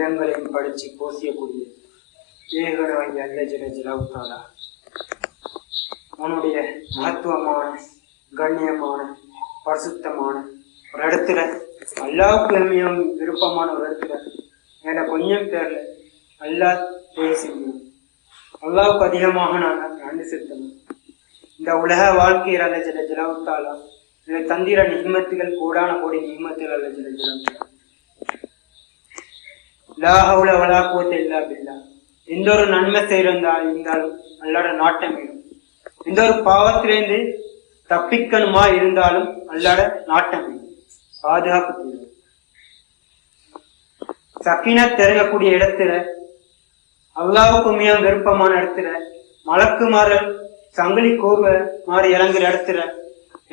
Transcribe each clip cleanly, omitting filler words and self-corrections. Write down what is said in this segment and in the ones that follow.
இடங்களையும் படிச்சு போசியக்கூடிய ஏகனாகிய அல்ல ஜல ஜலாவுத்தாலா அவனுடைய மகத்துவமான கண்ணியமான பரிசுத்தமான ஒரு இடத்துல அல்லாவுக்கு எம்மையும் விருப்பமான ஒரு இடத்துல என்னை கொஞ்சம் பேர்ல அல்லா தேவை செய்யணும். அல்லாவுக்கு அதிகமாக நான் நன்றி செலுத்தணும். இந்த உலக வாழ்க்கையில் அல்ல ஜல ஜலாவுத்தாலா இந்த தந்திர நிகமத்துகள் கூடான கோடி நிகமத்துகள் அல்ல ஜல ஜலாவுத்தாலா லா ஹவுல வலா குவத்த இல்லா பில்லா. எந்த ஒரு நன்மை இருந்தாலும் அல்லாட நாட்டம் வேணும். எந்த ஒரு பாவத்திலேருந்து தப்பிக்கணுமா இருந்தாலும் அல்லாட நாட்டம் வேணும். பாதுகாப்பு தேவை. சக்கீனா திறங்கக்கூடிய இடத்துல அல்லாவுக்கு மிக விருப்பமான இடத்துல மலக்குமார்கள் சங்கிலி கோர்வை மாறி இறங்குற இடத்துல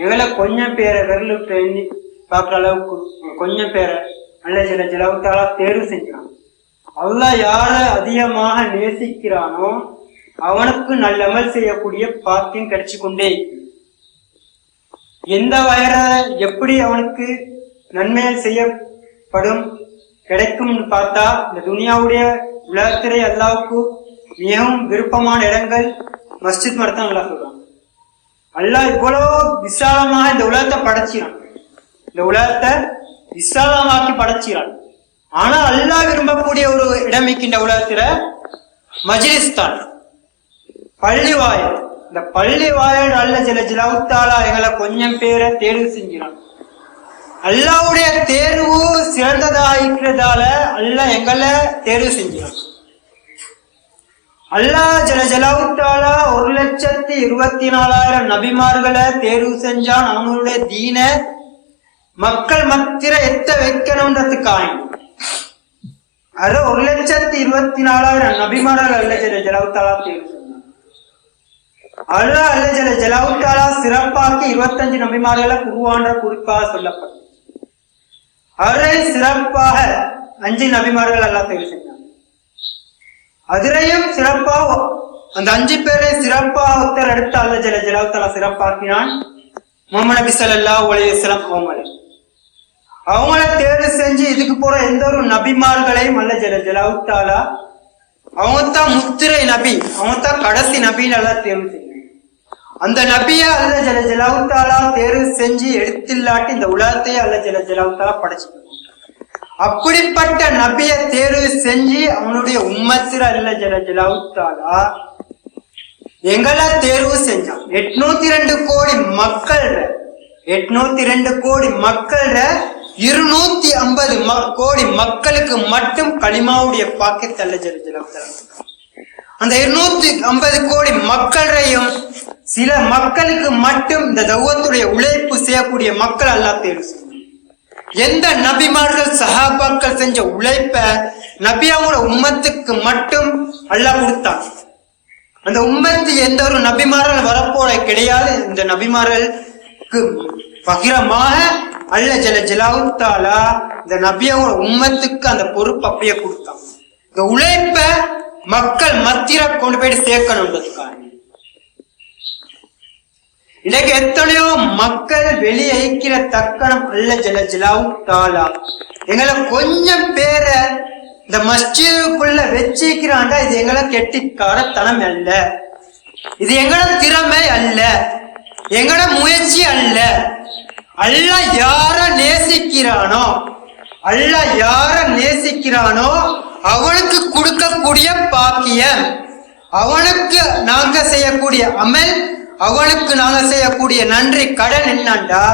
எங்களை கொஞ்சம் பேரை விரலுக்கு எண்ணி பார்க்குற அளவுக்கு கொஞ்சம் பேரை அல்ல ஜல ஜலாவுத்தாலா தேர்வு செஞ்சான். அல்லாஹ் யார அதிகமாக நேசிக்கிறானோ அவனுக்கு நல்லமல் செய்யக்கூடிய பாக்கியம் கிடைச்சு கொண்டே. எந்த வயர எப்படி அவனுக்கு நன்மைகள் செய்யப்படும் கிடைக்கும்னு பார்த்தா இந்த துனியாவுடைய உலகத்திலே அல்லாவுக்கு மிகவும் விருப்பமான இடங்கள் மஸ்ஜித் மரத்தான் நல்லா சொல்றாங்க. அல்லாஹ் இவ்வளவு விசாலமாக இந்த உலகத்தை படைச்சிறான். இந்த உலகத்தை விசாலமாக்கி படைச்சிறான். ஆனா அல்லாஹ் விரும்பக்கூடிய ஒரு இடம் இருக்கின்ற உலகத்துல மஜ்லிஸ்தான், பள்ளி வாயல். இந்த பள்ளி வாயல் அல்ல ஜல ஜலாவுத்தாலா எங்களை கொஞ்சம் பேரை தேர்வு செஞ்சிறான். அல்லாவுடைய தேர்வு சிறந்ததா இருக்கிறதால அல்லாஹ் எங்களை தேர்வு செஞ்சான். அல்லாஹ் ஜல ஜலாவுத்தாலா 1,24,000 நபிமார்களை தேர்வு செஞ்சான். அவங்களுடைய தீன மக்கள் மத்திர எத்த வைக்கணும்ன்றதுக்காக அது 1,24,000 நபிமார்கள் அல்ல ஜல ஜலாவுத்தாலா தேர்வு செஞ்சான். அல்லாஹ் அல்ல ஜல ஜலாவுத்தாலா சிறப்பாக்கி 25 நபிமார்களை குருவான்ற குறிப்பாக சொல்லப்பட்டது. அவரை சிறப்பாக 5 நபிமார்கள் எல்லாம் தேர்வு செஞ்சாங்க. அதிரையும் சிறப்பாக அந்த 5 பேரை சிறப்பாக ஒருத்தர் எடுத்து அல்ல ஜல ஜலாவுத்தாலா சிறப்பாக்கினான். முஹம்மது நபி ஸல்லல்லாஹு அலைஹி வஸல்லம் அவங்கள தேர்வு செஞ்சு இதுக்கு போற எந்த ஒரு நபிமார்களையும் அல்ல ஜல ஜலாவுத்தாலா அவங்க தான் முத்திரை நபி, அவங்க தான் கடைசி நபின்னு எல்லாம் தேர்வு செஞ்சாங்க. அந்த நபிய அல்ல ஜல ஜலாவுத்தாலா தேர்வு செஞ்சு எடுத்தில்லாட்டி இந்த உலகத்தையே அல்ல ஜல ஜலாவுத்தாலா படைச்சுக்கணும். அப்படிப்பட்ட நபிய தேர்வு செஞ்சு அவனுடைய உம்மத்திர அல்ல ஜல ஜலாவுத்தாலா எங்களை தேர்வு செஞ்சான். 802 கோடி மக்கள் 802 கோடி மக்கள் 250 கோடி மக்களுக்கு மட்டும் களிமாவுடைய பாக்கெட் அல்ல ஜல ஜலாவுத்தாலா. அந்த 250 கோடி மக்களையும் சில மக்களுக்கு மட்டும் இந்த தௌவத்துடைய உழைப்பு செய்யக்கூடிய மக்கள் அல்லாஹ் தேர்வு செய்யும். எந்த நபிமார்கள் சஹாபாக்கள் செஞ்ச உழைப்ப நபியாவோட உம்மத்துக்கு மட்டும் அல்லாஹ் கொடுத்தான். அந்த உம்மத்து எந்த ஒரு நபிமார்கள் வரப்போற கிடையாது. இந்த நபிமார்களுக்கு பகிரமாக அல்ல ஜல ஜலாவுத்தாலா இந்த நபியாவோட உம்மத்துக்கு அந்த பொறுப்பு அப்படியே கொடுத்தான். இந்த உழைப்ப மக்கள் மத்திர கொண்டு போயிட்டு சேர்க்கணுன்றதுக்காக இன்னைக்கு எத்தனையோ மக்கள் வெளியேக்கிற தக்கணம் அல்ல ஜல ஜலாவுத்தாலா எங்களை கொஞ்சம் பேரை இந்த மஸ்ஜிதுக்குள்ள வச்சிக்கிறான்டா. இது எங்களை கெட்டிக்காரத்தனம் அல்ல, இது எங்களோட திறமை அல்ல, எங்களோட முயற்சி அல்ல. அல்லாஹ் யார நேசிக்கிறானோ அவனுக்கு கொடுக்கக்கூடிய பாக்கியம், அவனுக்கு நாங்க செய்யக்கூடிய அமல், அவனுக்கு நாங்க செய்யக்கூடிய நன்றி கடன் என்னண்டா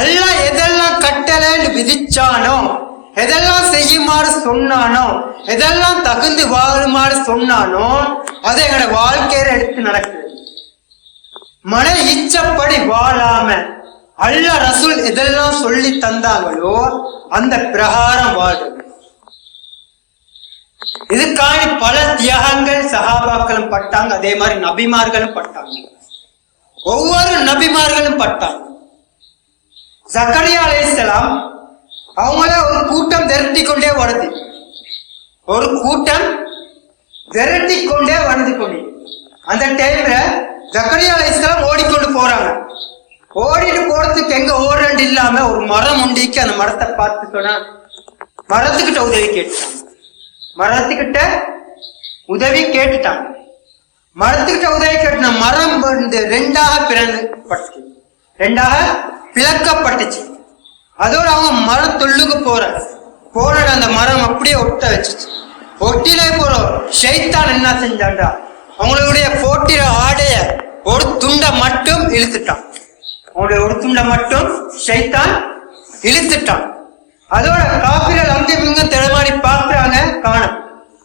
அல்லாஹ் எதெல்லாம் கட்டளைன்னு விதிச்சானோ, எதெல்லாம் செய்யுமாறு சொன்னானோ, எதெல்லாம் தகுந்து வாழுமாறு சொன்னானோ அதை எங்களோட வாழ்க்கையில எடுத்து நடக்குது. மன இச்சப்படி வாழாம அல்லாஹ் ரசூல் எதெல்லாம் சொல்லி தந்தாங்களோ அந்த பிரகாரம் வாழும். இதுக்காக பல தியாகங்கள் சஹாபாக்களும் பட்டாங்க, அதே மாதிரி நபிமார்களும் பட்டாங்க. ஒவ்வொரு நபிமார்களும் பட்டாங்க. ஜக்கரியா அலைஹிஸ்ஸலாம் அவங்கள ஒரு கூட்டம் விரட்டி கொண்டே வருது, ஒரு கூட்டம் விரட்டி கொண்டே வந்து கொண்டு அந்த டைம்ல ஜக்கரியா அலைஹிஸ்ஸலாம் ஓடிக்கொண்டு போறாங்க. ஓடிட்டு போறதுக்கு எங்க ஓடுறண்டு இல்லாம ஒரு மரம் உண்டிக்கு அந்த மரத்தை பார்த்து சொன்னா மரத்துக்கிட்ட உதவி கேட்டாங்க. மரத்துக்கிட்ட உதவி கேட்டுட்டாங்க. மரத்துக்கிட்ட உதவி கேட்ட மரம் ரெண்டாக பிளக்கப்பட்டுச்சு. அதோட அவங்க மரத்துள்ளுக்கு போற அந்த மரம் அப்படியே ஒட்ட வச்சுச்சு. ஒட்டிலே போற ஷைத்தான் என்ன செஞ்சாண்டா, அவங்களுடைய போட்டிர ஆடைய ஒரு துண்டை மட்டும் இழுத்துட்டான். அவங்களுடைய ஒரு துண்டை மட்டும் ஷைத்தான் இழுத்துட்டான். அதோட காபிர்கள் அங்கும் இங்கும் திறமாடி பார்க்கிறாங்க, காணும்.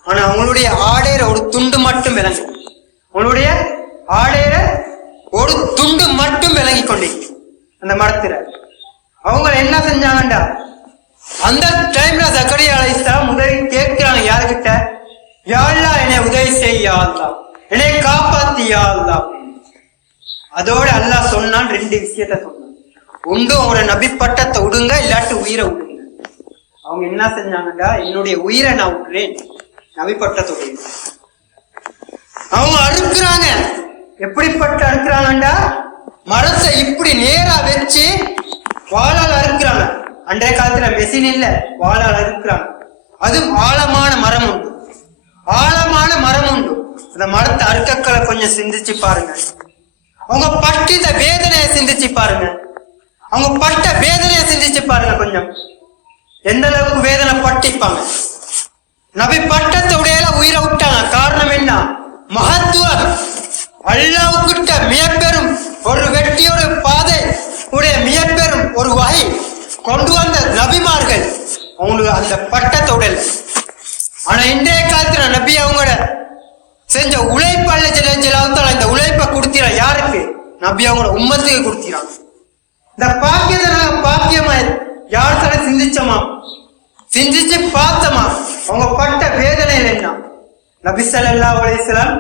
ஆனா அவங்களுடைய ஆடையிற ஒரு துண்டு மட்டும் விளங்கு. அவங்களுடைய ஆடையிற ஒரு துண்டு மட்டும் விளங்கி கொண்டு அந்த மரத்துல அவங்க என்ன செஞ்சாங்கண்டா, அந்த டைம்ல ஜக்கரியா அலைஹிஸ்ஸலாம் உதவி கேட்கிறாங்க. யாருக்கிட்ட? யா அல்லாஹ் என்னை உதவி செய்யா அல்லாஹ், என்னை காப்பாத்தியா அல்லாஹ். அதோட அல்லாஹ் சொன்னான், 2 விஷயத்த சொன்னான். ஒன்று, அவங்களோட நபி பட்டத்தை விடுங்க, இல்லாட்டி உயிரை விடுங்க. அவங்க என்ன செஞ்சாங்கடா, என்னுடைய உயிரை நான் விட்டுறேன், நபி பட்டத்தை விடுறேன். அவங்க அறுக்குறாங்க. எப்படிப்பட்ட அறுக்குறாங்கடா, மரத்தை இப்படி நேரா வச்சு வாழால் அறுக்குறாங்க. அன்றைய காலத்துல மெஷின் இல்ல, வாழால் அறுக்குறாங்க. அதுவும் ஆழமான மரம் உண்டு, ஆழமான மரம் உண்டு. அந்த மரத்தை அறுக்கக்களை கொஞ்சம் சிந்திச்சு பாருங்க. அவங்க பட்ட இந்த வேதனையை சிந்திச்சு பாருங்க. அவங்க பட்ட வேதனையை சிந்திச்சு பாருங்க. கொஞ்சம் எந்த அளவுக்கு வேதனை பட்டிப்பாங்க. நபி பட்டத்துடைய உயிரை விட்டாங்க. காரணம் என்ன? மகத்துவம். அல்லாஹ்வுக்கிட்ட மிகப்பெரும் ஒரு வெற்றியோட பாதை உடைய மிகப்பெரும் ஒரு வகை கொண்டு வந்த நபிமார்கள் அவங்களுக்கு அந்த பட்டத்தோட. ஆனா இன்றைய காலத்துல நபி அவங்களோட செஞ்ச உழைப்பாள ஜெலாத்தால இந்த உழைப்பை கொடுத்திர யாருக்கு? நபி அவங்களோட உம்மத்துக்கு கொடுத்திராங்க. இந்த பாக்கியத்தை நாங்க பாக்கியமா யார்த்தால சிந்திச்சோமா, சிந்திச்சு பார்த்தோமா? அவங்க பட்ட வேதனையில் என்ன? நபி ஸல்லல்லாஹு அலைஹி வஸல்லம்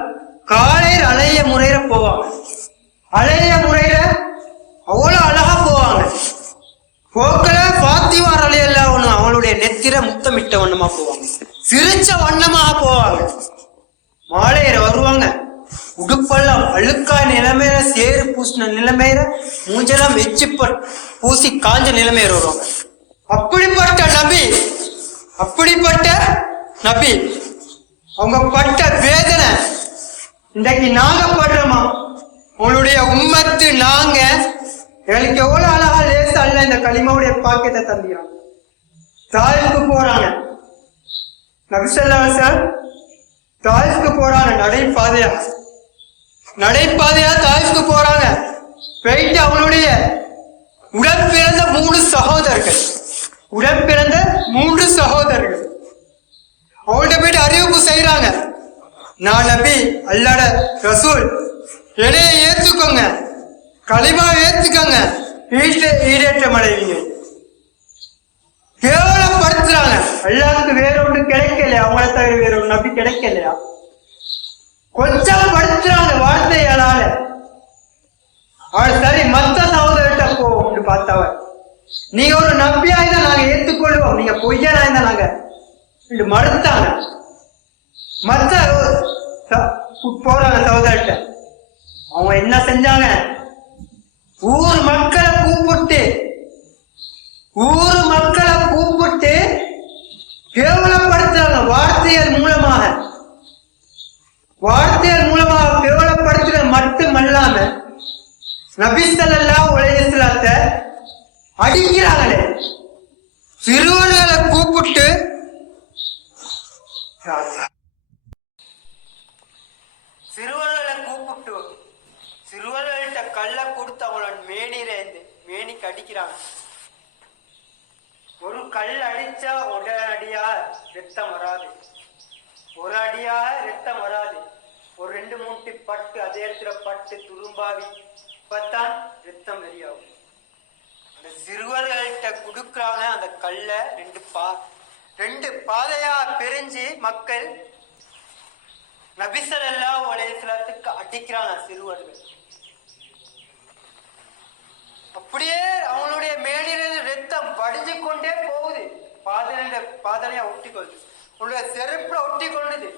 காலையில் அலைய முறையில போவாங்க. அலைய முறையில அவ்வளவு அழகா போவாங்க. போக்கல பாத்திமா ரலியல்லாஹு அன்ஹா அவளுடைய நெத்திர முத்தமிட்ட வண்ணமா போவாங்க, சிரிச்ச வண்ணமாக போவாங்க. மாலையில வருவாங்க, உடுப்பெல்லாம் அழுக்காய் நிலைமையில, சேறு பூசின நிலைமையில, மூஞ்செல்லாம் எச்சி பூசி காஞ்ச நிலைமையில வருவாங்க. அப்படிப்பட்ட நபி, அப்படிப்பட்ட நபி அவங்க பட்ட வேதனை இன்றைக்கு நாங்க படுறோமா? உங்களுடைய உம்மத்து நாங்க எங்களுக்கு எவ்வளவு அழகா லேசா அல்ல இந்த களிமாவுடைய பாக்கியத்தை தந்திராங்க. தாய்க்கு போறாங்க, நபி ஸல்லல்லாஹு அலைஹி வஸல்லம் தாய்க்கு போறாங்க. நடைபாதையா தாய்க்கு போறாங்க. போயிட்டு அவனுடைய உடன்பிறந்த 3 சகோதரர்கள், உடன்பிறந்த 3 சகோதரர்கள் அவங்கள்ட்ட போயிட்டு அறிவிப்பு செய்யறாங்க. நான் நபி, அல்லாஹ்ட ரசூல், எடையை ஏத்துக்கோங்க, களிமா ஏத்துக்கோங்க, ஈடேற்றம் அடைவீங்க. கேவலப்படுத்துறாங்க. அல்லாஹ்வுக்கு வேற ஒன்று கிடைக்கலையா? அவங்கள தவிர வேற ஒரு நபி கிடைக்கலையா? கொஞ்சம் படுத்துறாங்க வார்த்தையால. அவள் சரி மத்த சகோதரர்கிட்ட போவோம் பார்த்தவ, நீங்க ஒரு நபியா இருந்தா நாங்க ஏத்துக்கொள்வோம், நீங்க பொய்யனா இருந்தா நாங்க மறுத்தாங்க. மத்த போறாங்க சகோதரர்கிட்ட. அவங்க என்ன செஞ்சாங்க? ஊர் மக்களை கூப்பிட்டு கேவலப்படுத்துறாங்க. வார்த்தைகள் மூலமாக கேவலப்படுத்துறது மட்டுமல்லாம நபி ஸல்லல்லாஹு அலைஹி வஸல்லத்தை அடிக்கிறாங்களே. சிறுவர்களை கூப்பிட்டு சிறுவர்கள்ட்ட கல்ல கொடுத்து அவங்களோட மேனிக்கு அடிக்கிறாங்க. ஒரு கல் அடிச்சா உடனடியா ரத்தம் வராது, ஒரு அடியாக ரத்தம் வராது. ஒரு 2-3 பட்டு அதே இடத்துல பட்டு துரும்பாவி இப்பத்தான் ரத்தம் வெளியாகும். அந்த சிறுவர்கள்ட்ட கொடுக்குறாங்க. அந்த கல்ல 2 பாதையா பிரிஞ்சு மக்கள் நபி ஸல்லல்லாஹு அலைஹி வஸல்லத்துக்கு அடிக்கிறாங்க சிறுவர்கள். அப்படியே அவங்களுடைய மேலிருந்து ரத்தம் வடிஞ்சு கொண்டே போகுது. பாதனையா ஒட்டி கொள்ளுது, அவங்களுடைய செருப்புல ஒட்டி கொள்ளுது.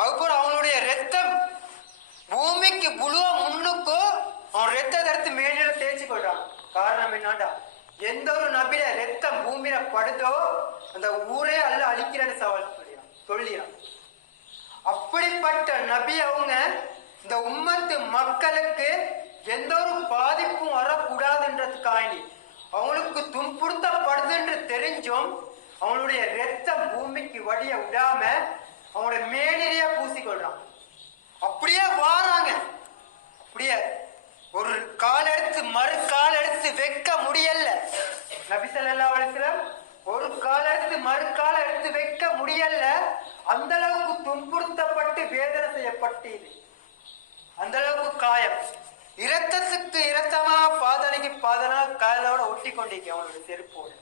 அதுபோல அவங்களுடைய ரத்தம் பூமிக்கு புழுவ முன்னுக்கும் அவன் ரத்தத்தை எடுத்து மேலில தேய்ச்சி கொள்றான். காரணம் என்னடா, எந்த ஒரு நபியில ரத்தம் பூமியில படுதோ அந்த ஊரே அல்ல அழிக்கிறன்னு சவால் சொல்லிடுறான். அப்படிப்பட்ட நபி அவங்க இந்த உம்மத்து மக்களுக்கு எந்த ஒரு பாதிப்பும் வரக்கூடாதுன்றதுக்காக அவங்களுக்கு துன்புறுத்தப்படுது என்று தெரிஞ்சும் அவங்களுடைய ரத்தம் பூமிக்கு வடிய விடாம அவங்களுடைய மேனிலையா பூசிக்கொள்றான். அப்படியே வாராங்க, அப்படியே ஒரு கால் எடுத்து மறு கால் எடுத்து வைக்க முடியல. நபி ஸல்லல்லாஹு அலைஹி வஸல்லம் ஒரு கால் எடுத்து மறு கால எடுத்து வைக்க முடியல. அந்த அளவுக்கு துன்புறுத்தப்பட்டு வேதனை செய்யப்பட்டு அந்த அளவுக்கு காயம், இரத்தத்துக்கு இரத்தமா பாதனைக்கு பாதனா காலோட ஒட்டி கொண்டிருக்க அவனுடைய செருப்போடு.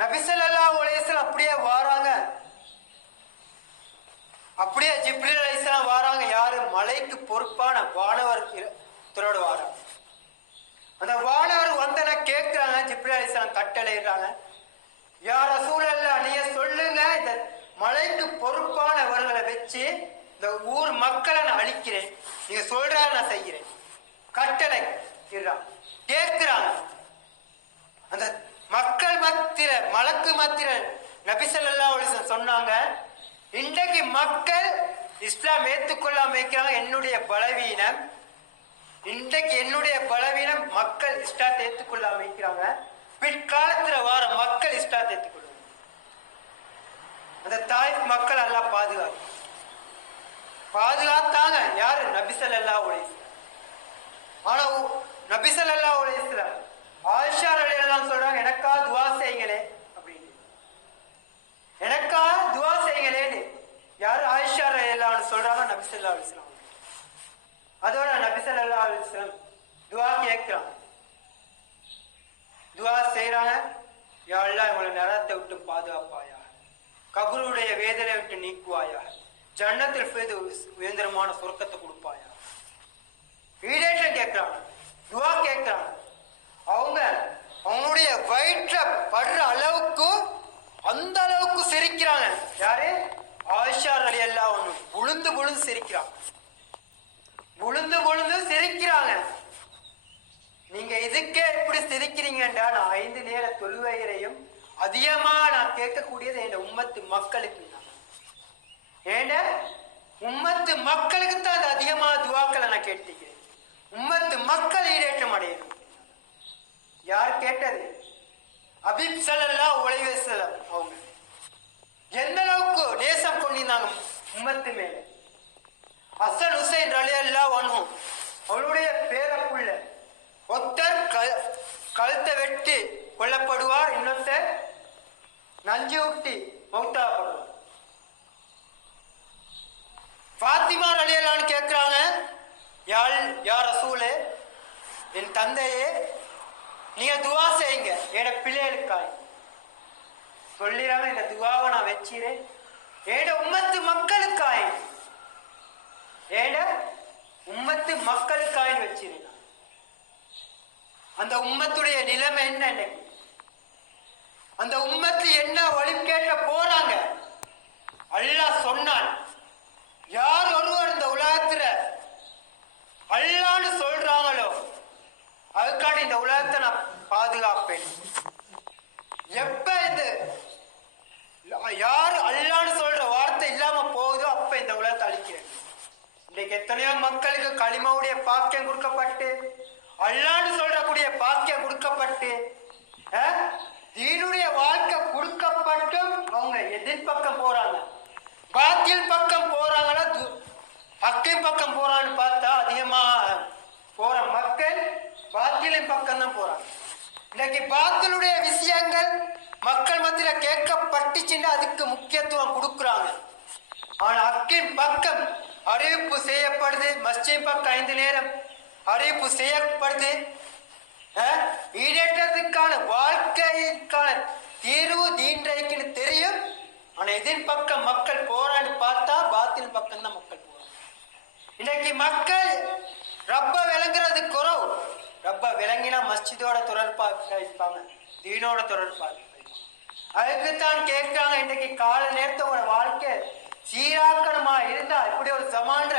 நபி ஸல்லல்லாஹு அலைஹி வஸல்லம் அப்படியே வாராங்க. அப்படியே ஜிப்ரீல் அலைஹிஸ்ஸலாம் வாராங்க. யாரு? மலைக்கு பொறுப்பான வானவர் தரோடு வாராங்க. அந்த வானவர் வந்தன கேட்கிறாங்க. ஜிப்ரீல் அலைஹிஸ்ஸலாம் கட்டளையிடுறாங்க, யா ரசூலல்லாஹ் நீங்க சொல்லுங்க, இந்த மலைக்கு பொறுப்பானவர்களை வச்சு இந்த ஊர் மக்களை நான் அழிக்கிறேன், நீங்க சொல்ற நான் செய்கிறேன், கட்டளை கேட்கிறாங்க. அந்த மக்கள் மத்திர மலக்கு மத்திர நபி ஸல்லல்லாஹு அலைஹி வஸல்லம் சொன்னாங்க, இன்றைக்கு மக்கள் இஸ்லாம் ஏற்றுக்கொள்ளாம வைக்கிறாங்க. என்னுடைய பலவீனம், இன்றைக்கு என்னுடைய பலவீனம் மக்கள் இஸ்லாத்தை ஏற்றுக்கொள்ளாம வைக்கிறாங்க. பிற்காலத்துல வார மக்கள் இஸ்லாத்தை ஏற்றுக்கொள்ளும். அந்த தாய் மக்கள் எல்லாம் பாதுகாத்தாங்க. யாரு? நபி ஸல்லல்லாஹு அலைஹி வஸல்லம். ஆனா நபி ஸல்லல்லாஹு அலைஹி வஸல்லம் ஆயிஷா ரலியல்லாஹு சொல்றாங்க, எனக்கா துஆ செய்யுங்களே அப்படின்னு, எனக்கா துஆ செய்யுங்களேன்னு. யாரு? ஆயிஷா ரலியல்லாஹு சொல்றாங்க நபி ஸல்லல்லாஹு அலைஹி வஸல்லம். அதோட நபி ஸல்லல்லாஹு அலைஹி வஸல்லம் துஆ கேட்கிறாங்க, துஆ செய்யறாங்க. யா அல்லாஹ் இவங்களை நரகத்தை விட்டு பாதுகாப்பாயா, கபருடைய வேதனை விட்டு நீக்குவாயா, ஜன்னத்தில் உயர்ந்தரமான சொர்க்கத்தை கொடுப்பாயா, ஈடேற்றம் கேட்கிறாங்க, துஆ கேட்கிறாங்க. அவங்களுடைய வயிற்ற படுற அளவுக்கு அந்த அளவுக்கு சிரிக்கிறாங்க. யாரு? ஆயிஷா ரலியல்லாஹு அன்ஹா விழுந்து விழுந்து சிரிக்கிறாங்க, விழுந்து விழுந்து சிரிக்கிறாங்க. நீங்க இதுக்கே எப்படி சிரிக்கிறீங்கன்றா, நான் 5 நேர தொழுகைகளையும் அதிகமா நான் கேட்கக்கூடியது என் உம்மத்து மக்களுக்கு. ஏண்ட உம்மத்து மக்களுக்கு தான் அது அதிகமான துவாக்களை நான் கேட்டிருக்கிறேன். உம்மத்து மக்கள் ஈடேற்றம் அடையணும். யார் கேட்டது? ஹபீப் ஸல்லல்லாஹு அலைஹி வஸல்லம் அவங்க எந்த அளவுக்கு நேசம் கொண்டிருந்தாங்க உம்மத்து மேல. ஹசன் ஹுசைன் ரலியல்லாஹு அன்ஹு அவளுடைய பேரப்புள்ள ஒருத்தர் கழுத்தை வெட்டி கொல்லப்படுவார், இன்னொருத்தர் நஞ்சு ஊட்டி மௌத்தாப்படுவார். ஃபாத்திமா ரலியல்லாஹு கேட்கிறாங்க, யா ரசூலே, என் தந்தையே நீங்க துஆ செய்யுங்க என் பிள்ளைகளுக்காய். சொல்லிடுறாங்க, இந்த துஆவை நான் வச்சிரேன் ஏட உம்மத்து மக்களுக்காய், ஏட உம்மத்து மக்களுக்காய் வச்சிருக்கேன். அந்த உம்மத்துடைய நிலைமை என்ன? அந்த உம்மத்து என்ன வழி கேட்க போறாங்க? அல்லாஹ் சொன்னான், யார் ஒருவர் இந்த உலகத்துல அல்லாஹ்னு சொல்றாங்களோ அதுக்காண்டி இந்த உலகத்தை நான் பாதுகாப்பேன். எப்ப இந்த யார் அல்லாஹ்னு சொல்ற வார்த்தை இல்லாம போகுதோ அப்ப இந்த உலகத்தை அழிக்கிறேன். இன்னைக்கு எத்தனையோ மக்களுக்கு களிமாவுடைய பாக்கியம் கொடுக்கப்பட்டு, அல்லாஹ்னு சொல்றக்கூடிய பாக்கியம் கொடுக்கப்பட்டு, தீனுடைய வாழ்க்கை கொடுக்கப்பட்டும் அவங்க எதிர் பக்கம் போறாங்க, பாத்தியல் பக்கம் போறாங்கன்னா ஹக்கின் பக்கம் போறான்னு பார்த்தா அதிகமா போற மக்கள் பாத்தியலின் பக்கம் தான் போறாங்க. இன்னைக்கு பாத்தியலுடைய விஷயங்கள் மக்கள் மத்தியில கேட்கப்பட்டுச்சுன்னா அதுக்கு முக்கியத்துவம் கொடுக்குறாங்க. ஆனா ஹக்கின் பக்கம் அறிவிப்பு செய்யப்படுது, மஸ்ஜித் பக்கம் 5 நேரம் அறிவிப்பு செய்யப்படுது. ஈடேற்றத்துக்கான வாழ்க்கைக்கான தீர்வு தீன்றைக்குன்னு தெரியும். ஆனா எதிர் பக்கம் மக்கள் போறான்னு பார்த்தா பாத்தின் பக்கம் தான் மக்கள் போறாங்க. இன்னைக்கு மக்கள் ரப்ப விளங்குறது குறவு. ரப்ப விளங்கினா மஸ்ஜிதோட தொடர்பாக இருப்பாங்க, தீனோட தொடர்பாக. அதுக்குத்தான் கேட்கிறாங்க, இன்னைக்கு கால நேரத்தோட வாழ்க்கை சீராக்கணுமா இருந்தா இப்படி ஒரு சமான்ற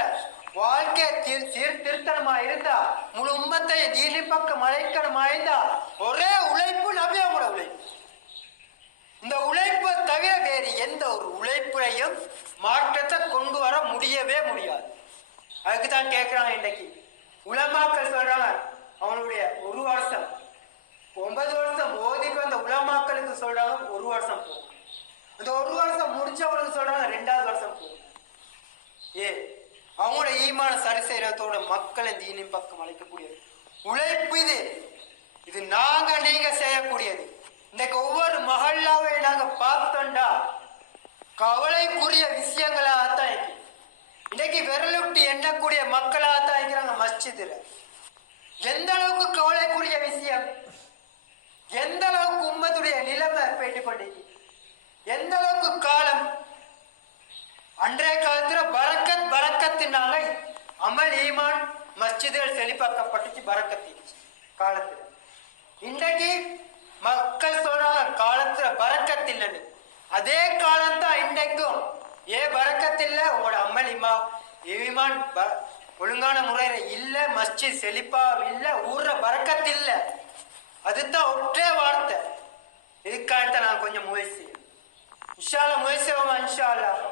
வாழ்க்கை சீர்திருத்தமா இருந்தா, முழு உம்மத்தை தீனின் பக்கம் அழைக்கணுமா இருந்தா, ஒரே உழைப்பு நபி அவங்களோட உழைப்பு. இந்த உழைப்பை தவிர வேறு எந்த ஒரு உழைப்புலையும் மாற்றத்தை கொண்டு வர முடியவே முடியாது. அதுக்குதான் கேட்கிறாங்க. இன்னைக்கு உலமாக்கள் சொல்றாங்க, அவனுடைய ஒரு வருஷம் 9 வருஷம் ஓதிக்கு அந்த உலமாக்களுக்கு சொல்றாங்க 1 வருஷம் போகும். அந்த 1 வருஷம் முடிச்சவங்களுக்கு சொல்றாங்க 2வது வருஷம் போகும். அவங்களோட ஈமான சரி செய்யறதோட மக்களை தீனின் பக்கம் அழைக்கக்கூடியது உழைப்பு. இது நாங்க நீங்க செய்யக்கூடியது. இன்னைக்கு ஒவ்வொரு மஹல்லாவை நாங்க பார்த்தோம்டா கவலைக்குரிய விஷயங்களாகத்தான் இருக்கு. இன்னைக்கு விரலுட்டி எண்ணக்கூடிய மக்களாகத்தான் இருக்கிறாங்க மஸ்ஜிதுல. எந்த அளவுக்கு கவலைக்குரிய விஷயம், எந்த அளவுக்கு உம்மத்துடைய நிலைமை பேட்டி பண்ணி, எந்த அளவுக்கு காலம். அன்றைய காலத்துல பரக்கத்தினால அமல் ஈமான் மஸ்ஜிதுகள் செழிப்பாக்கப்பட்டுச்சு, பரக்கத்திச்சு காலத்துல. இன்றைக்கு மக்கள் சொல்றாங்க காலத்துல பரக்கத்தில்லைன்னு. அதே காலம் தான் இன்றைக்கும். பரக்கத்தில்ல, உங்களோட அமல் ஈமான் ஒழுங்கான முறையில இல்ல, மஸ்ஜித் செழிப்பா இல்ல, ஊர்ல பரக்கத்தில்ல. அதுதான் ஒற்றே வார்த்தை. இதுக்காக நான் கொஞ்சம் முயற்சி இன்ஷா அல்லாஹ் முயற்சி இன்ஷா அல்லாஹ்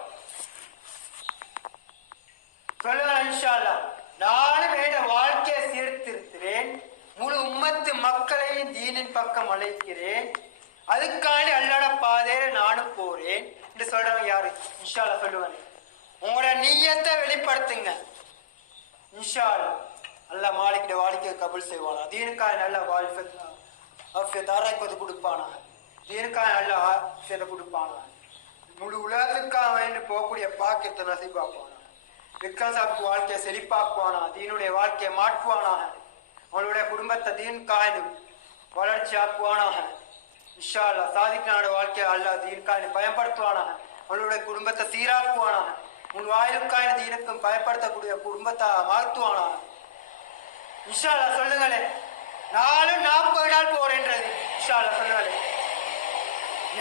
சொல்லுங்க இன்ஷா அல்லாஹ். நானும் என்னோட வாழ்க்கையை சீர்திருத்துறேன், முழு உம்மத்து மக்களையும் தீனின் பக்கம் அழைக்கிறேன், அதுக்காண்டி அல்லாஹ்வோட பாதையில நானும் போறேன் என்று சொல்றவங்க யாரு? இன்ஷா அல்லாஹ் சொல்லுவாங்க. உங்களோட நீயத்தை வெளிப்படுத்துங்க இன்ஷா அல்லாஹ். அல்லாஹ் மாலிக்கிட்ட வாழ்க்கையை கபூல் செய்வானா, தீனுக்காக நல்ல ஆரோக்கியத்தை கொடுப்பானா, தீனுக்காக நல்ல ஆரோக்கியத்தை கொடுப்பானா, முழு உலகத்துக்காக வேண்டி போகக்கூடிய பாக்கியத்தை நசிப்பாக்குவானா, விக்ரசாப்பு வாழ்க்கையை செழிப்பாக்குவானா, தீனுடைய வாழ்க்கையை மாற்றுவானாக, அவனுடைய குடும்பத்தை தீன்காய் வளர்ச்சி ஆக்குவானாக இன்ஷா அல்லாஹ். சாதிக்கான வாழ்க்கையை அல்லாஹ் தீன்காய் பயன்படுத்துவானாக, அவனுடைய குடும்பத்தை சீராக்குவானாக, உன் வாயிலுக்கான தீனுக்கும் பயன்படுத்தக்கூடிய குடும்பத்தை மாற்றுவானாக இன்ஷா அல்லாஹ். சொல்லுங்களே, நானும் 40 நாள் போறேன்றது இன்ஷா அல்லாஹ். சொல்லுங்களே,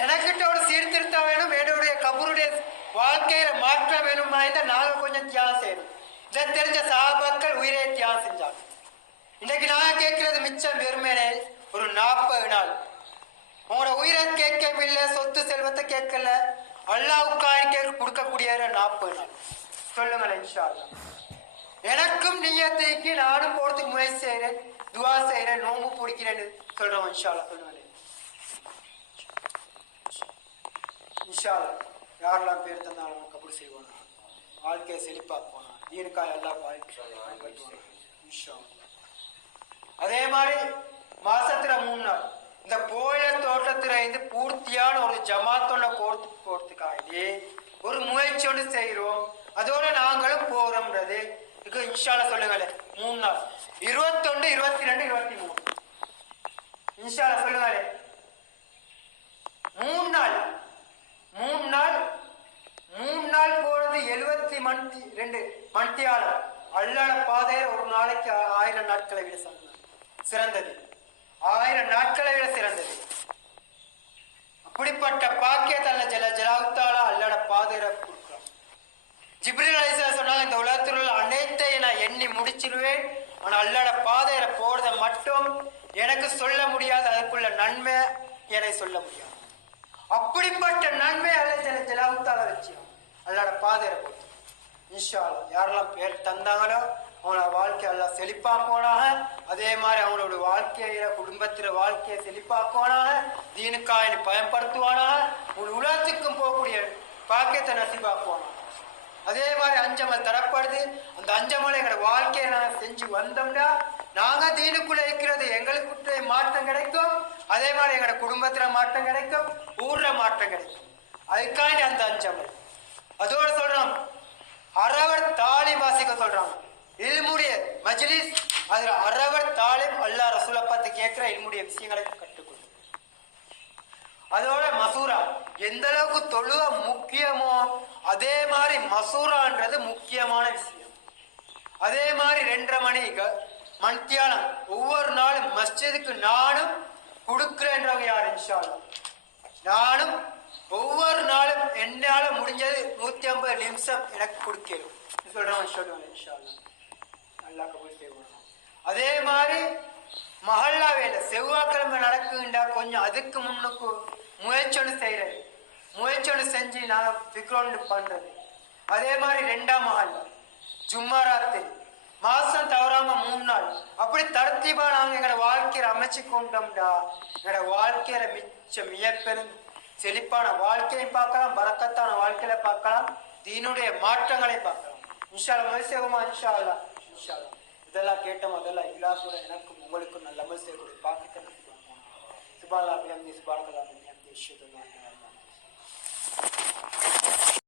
எனக்கிட்ட ஒரு சீர்திருத்தம் வேணும், என்னுடைய கபருடைய வாழ்க்கையில மாற்றம் வேணுமா இருந்தா நாங்க கொஞ்சம் தியாகம் செய்யணும். இதை தெரிஞ்ச சஹாபாக்கள் உயிரை தியாகம் செஞ்சாங்க. இன்னைக்கு நான் கேட்கறது மிச்சம் வெறுமனே ஒரு 40 நாள். உங்களோட உயிரை கேட்கவில்லை, சொத்து செல்வத்தை கேட்கல, அல்லாஹ்வுக்காக கொடுக்கக்கூடிய 40 நாள். சொல்லுங்களேன் இன்ஷா அல்லாஹ். எனக்கும் நியத்தைக்கு நானும் போறதுக்கு முயற்சி செய்யறேன், துவா செய்யறேன், நோம்பு பிடிக்கிறேன்னு சொல்றோம் இன்ஷா அல்லாஹ். சொல்லுங்களேன் இன்ஷா அல்லாஹ். யாரெல்லாம் பேர் தந்தாலும் கபூல் செய்வானா, வாழ்க்கையை செழிப்பாக்குவானா, தீனுக்காக எல்லாம் வாழ்க்கை. அதே மாதிரி மாசத்துல 3 நாள் இந்த போய தோட்டத்துல இருந்து பூர்த்தியான ஒரு ஜமாத்தோட போறதுக்காக ஒரு முயற்சி ஒன்று செய்யறோம். அதோட நாங்களும் போறோம்ன்றது இன்ஷா அல்லாஹ். சொல்லுங்களேன் 3 நாள் 21, 22, 23 இன்ஷா அல்லாஹ். சொல்லுங்களேன் 3 நாள் 3 நாள் போறது 72 மணித்தியாலம். அல்லாஹ்வோட பாதையில ஒரு நாளைக்கு 1000 நாட்களை விட சிறந்தது, 1000 நாட்களை விட சிறந்தது. அப்படிப்பட்ட பாக்கியத்தை அல்லாஹ் ஜலாலுத்தாலா அல்லாஹ்வோட பாதையில கொடுக்குறான். ஜிப்ரீல் அலைஹிஸ்ஸலாம் சொன்னாங்க, இந்த உலகத்தில் உள்ள அனைத்தையும் நான் எண்ணி முடிச்சிருவேன், ஆனா அல்லாஹ்வோட பாதையில போறத மட்டும் எனக்கு சொல்ல முடியாது, அதுக்குள்ள நன்மை எனக்கு சொல்ல முடியாது. அப்படிப்பட்ட நன்மை அல்லாஹ் ஜலாலுத்தாலா வச்சு அல்லாஹ்வோட பாதையில போட்டு இன்ஷா அல்லாஹ். யாரெல்லாம் பேர் தந்தாங்களோ அவனோட வாழ்க்கை எல்லாம் செழிப்பாக்குவானாக. அதே மாதிரி அவனோட வாழ்க்கையில குடும்பத்தில வாழ்க்கையை செழிப்பாக்குவானாக, தீனுக்காக பயன்படுத்துவானாக, ஒரு உலகத்துக்கும் போகக்கூடிய பாக்கியத்தை நசிபாக்குவானாக. அதே மாதிரி அஞ்சமல் தரப்படுது. அந்த அஞ்சமலை எங்களோட வாழ்க்கையை நாங்கள் செஞ்சு வந்தோம்னா நாங்க தீனுக்குள்ள இருக்கிறது எங்களுக்கு மாற்றம் கிடைக்கும். அதே மாதிரி எங்களோட குடும்பத்துல மாற்றம் கிடைக்கும், ஊர்ல மாற்றம் கிடைக்கும். அதுக்காண்டி அந்த அஞ்சமல். அதோட சொல்றோம் அரவர் தாலி வாசிக்க சொல்றாங்க. இல்முடைய மஜ்லிஸ், அதுல அரவர் தாலிம் அல்லாஹ் ரசூலை பார்த்து கேட்கிற இல்முடைய விஷயங்களை கற்றுக்கொள்ளும். அதோட மசூரா, எந்த அளவுக்கு தொழுவ முக்கியமோ அதே மாதிரி மசூரான்றது முக்கியமான விஷயம். அதே மாதிரி 2:30 மணித்தியாலம் ஒவ்வொரு நாளும் மஸ்ஜிதுக்கு நானும் கொடுக்கிறேன்றவங்க யார்? இன்ஷா அல்லாஹ். நானும் ஒவ்வொரு நாளும் என்னால முடிஞ்சது 150 நிமிஷம் எனக்கு கொடுக்கணும் சொல்லுவேன் இன்ஷா அல்லாஹ். நல்லா கபூல் செய்வோம். அதே மாதிரி மஹல்லா வேலை செவ்வாய்க்கிழமை நடக்குண்டா கொஞ்சம் அதுக்கு முன்னுக்கு முயற்சி செய்யறது, முயற்சி செஞ்சு நான் விக்ரோண்டு பண்றது. அதே மாதிரி 2ஆம் மஹல்லா ஜும்மாராத்திரி மாசம் தவறாம 3 நாள் அப்படி தரத்தீபா நாங்க எங்களோட வாழ்க்கையில அமைச்சு கொண்டோம்டா எங்களோட வாழ்க்கையில மிகப்பெரும் செழிப்பான வாழ்க்கையை பார்க்கலாம், பரக்கத்தான வாழ்க்கையில பார்க்கலாம், தீனுடைய மாற்றங்களை பார்க்கலாம். இன்ஷா அல்லாஹ் அமல் செய்வோமா? இன்ஷா அல்லாஹ். இன்ஷா அல்லாஹ் இதெல்லாம் கேட்டோம், அதெல்லாம் இலாசோட எனக்கும் உங்களுக்கும் நல்ல அமல் செய்யக்கூடிய பாக்கியத்தை சுபான் அல்லாஹ் பிஹம்தி சுபான் அல்லாஹ் பிஹம்தி.